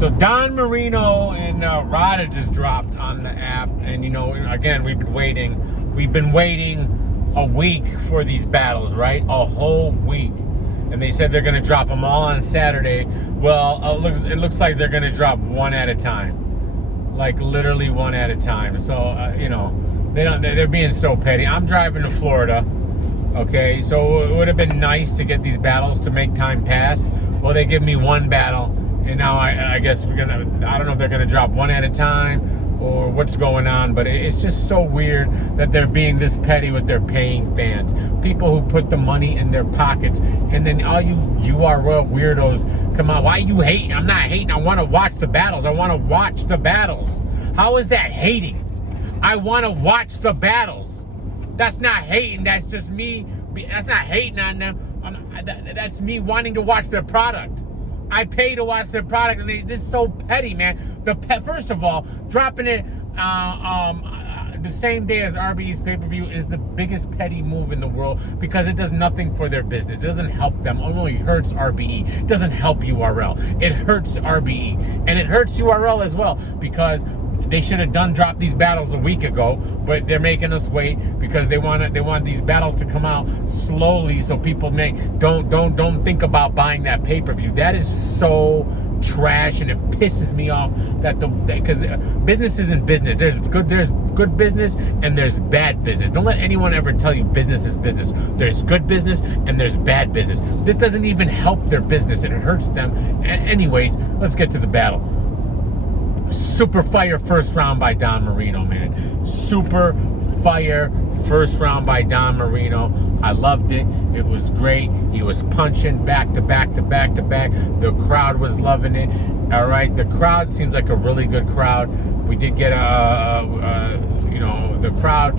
So Don Marino and Ryda just dropped on the app, and again, we've been waiting a week for these battles, right? A whole week. And they said they're going to drop them all on Saturday. Well, it looks like they're going to drop one at a time. Like literally one at a time. So, they're being so petty. I'm driving to Florida. Okay, so it would have been nice to get these battles to make time pass. Well, they give me one battle, and now I guess I don't know if they're going to drop one at a time or what's going on, but it's just so weird that they're being this petty with their paying fans. People who put the money in their pockets, and then all you URL weirdos come on. Why you hating? I'm not hating. I want to watch the battles. I want to watch the battles. How is that hating? I want to watch the battles. That's not hating. That's just me. That's not hating on them. That's me wanting to watch their product. I pay to watch their product, and this is so petty, man. First of all, dropping it the same day as RBE's pay-per-view is the biggest petty move in the world because it does nothing for their business. It doesn't help them. It only hurts RBE. It doesn't help URL. It hurts RBE, and it hurts URL as well because they should have dropped these battles a week ago, but they're making us wait because they want these battles to come out slowly so people don't think about buying that pay-per-view. That is so trash, and it pisses me off because business isn't business. There's good business and there's bad business. Don't let anyone ever tell you business is business. There's good business and there's bad business. This doesn't even help their business, and it hurts them. Anyways, let's get to the battle. Super fire first round by Don Marino, man. Super fire first round by Don Marino. I loved it. It was great. He was punching back to back to back to back. The crowd was loving it. All right. The crowd seems like a really good crowd. We did get the crowd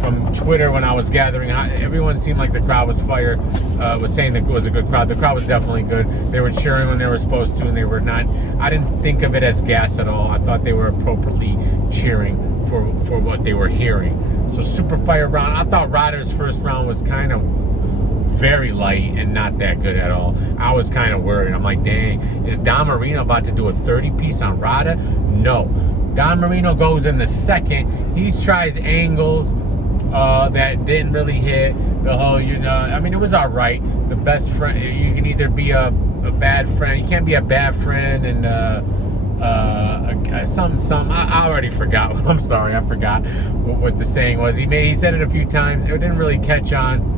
from Twitter when I was gathering. Everyone seemed like the crowd was fire. Was saying that it was a good crowd. The crowd was definitely good. They were cheering when they were supposed to, and they were not. I didn't think of it as gas at all. I thought they were appropriately cheering for what they were hearing. So super fire round. I thought Ryder's first round was kind of very light and not that good at all. I was kind of worried. I'm like, dang, is Don Marino about to do a 30-piece on Ryda? No. Don Marino goes in the second. He tries angles that didn't really hit. The whole, it was all right. The best friend, you can either be a bad friend. You can't be a bad friend and something. I already forgot. I'm sorry, I forgot what the saying was. He said it a few times. It didn't really catch on.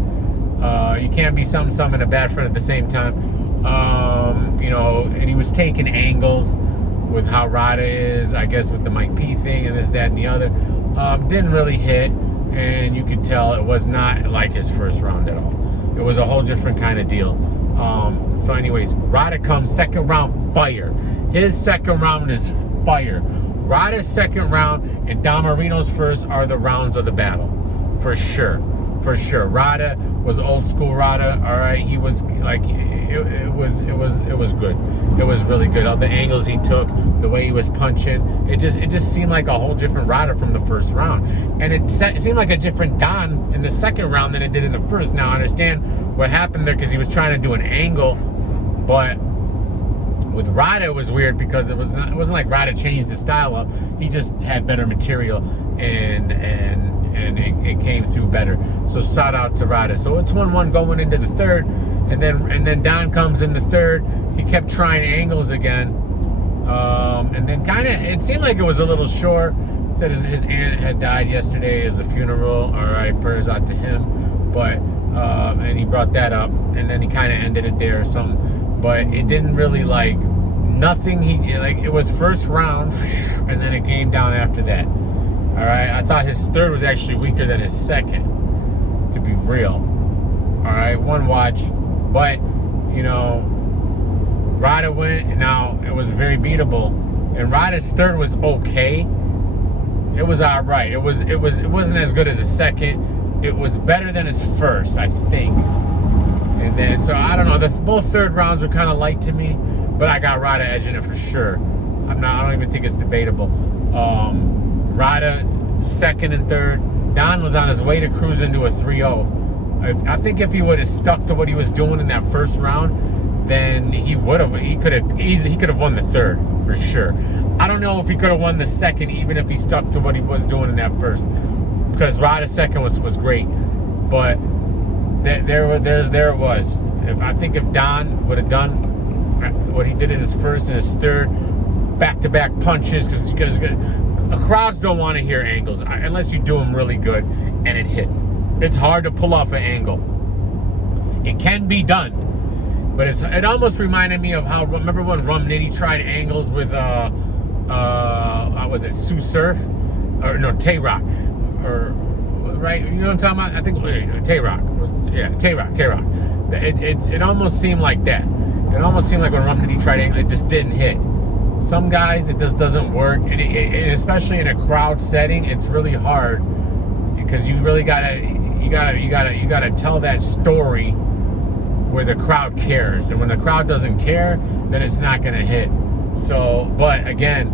You can't be some and a bad friend at the same time. And he was taking angles with how Ryda is, I guess, with the Mike P thing and this, that, and the other. Didn't really hit, and you could tell it was not like his first round at all. It was a whole different kind of deal. So anyways, Ryda comes second round fire. His second round is fire. Ryda's second round and Don Marino's first are the rounds of the battle. For sure. Ryda was old school Ryda. All right. He was like, it was good. It was really good. All the angles he took, the way he was punching, it just seemed like a whole different Ryda from the first round. And it seemed like a different Don in the second round than it did in the first. Now I understand what happened there because he was trying to do an angle, but with Ryda, it was weird because it wasn't like Ryda changed his style up. He just had better material and it came through better. So shout out to Ryda. So it's 1-1 going into the third, and then Don comes in the third. He kept trying angles again, and then it seemed like it was a little short. He said his aunt had died yesterday as a funeral. All right, prayers out to him. But and he brought that up, and then he kind of ended it there or something. But it didn't really nothing. It was first round, and then it came down after that. All right, I thought his third was actually weaker than his second, to be real. All right, one watch, but Ryda went. Now it was very beatable, and Ryda's third was okay. It was all right. It wasn't as good as his second. It was better than his first, I think. And then, so I don't know. Both third rounds were kind of light to me, but I got Ryda edging it for sure. I don't even think it's debatable. Ryda second and third. Don was on his way to cruise into a 3-0. I think if he would have stuck to what he was doing in that first round, then he could have won the third for sure. I don't know if he could have won the second, even if he stuck to what he was doing in that first, because Ryda's second was great, but there it was. I think if Don would have done what he did in his first and his third, back-to-back punches, because crowds don't want to hear angles unless you do them really good and it hits. It's hard to pull off an angle. It can be done, but it almost reminded me of how, remember when Rum Nitty tried angles with was it Sue Surf or no Tay-Rock, or right? You know what I'm talking about? I think Tay-Rock. Yeah, Tay-Rock. It almost seemed like that. It almost seemed like when Rum Nitty tried angles, it just didn't hit. Some guys, it just doesn't work, and especially in a crowd setting, it's really hard because you really gotta tell that story where the crowd cares, and when the crowd doesn't care, then it's not gonna hit. So, but again,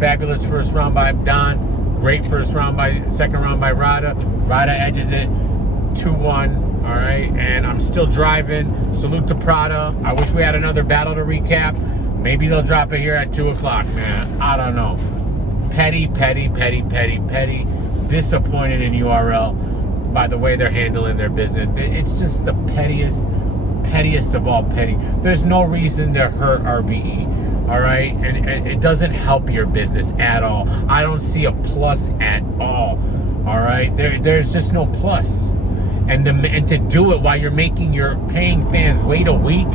fabulous first round by Don, great second round by Ryda. Ryda edges it 2-1. All right, and I'm still driving. Salute to Prada. I wish we had another battle to recap. Maybe they'll drop it here at 2 o'clock, man. I don't know. Petty. Disappointed in URL by the way they're handling their business. It's just the pettiest of all petty. There's no reason to hurt RBE, all right? And it doesn't help your business at all. I don't see a plus at all right? There's just no plus. And to do it while you're making your paying fans wait a week,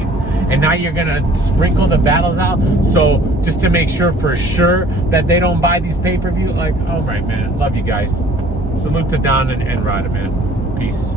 and now you're gonna sprinkle the battles out, so just to make sure for sure that they don't buy these pay-per-view, like, all right, man, love you guys. Salute to Don and Ryda, man. Peace.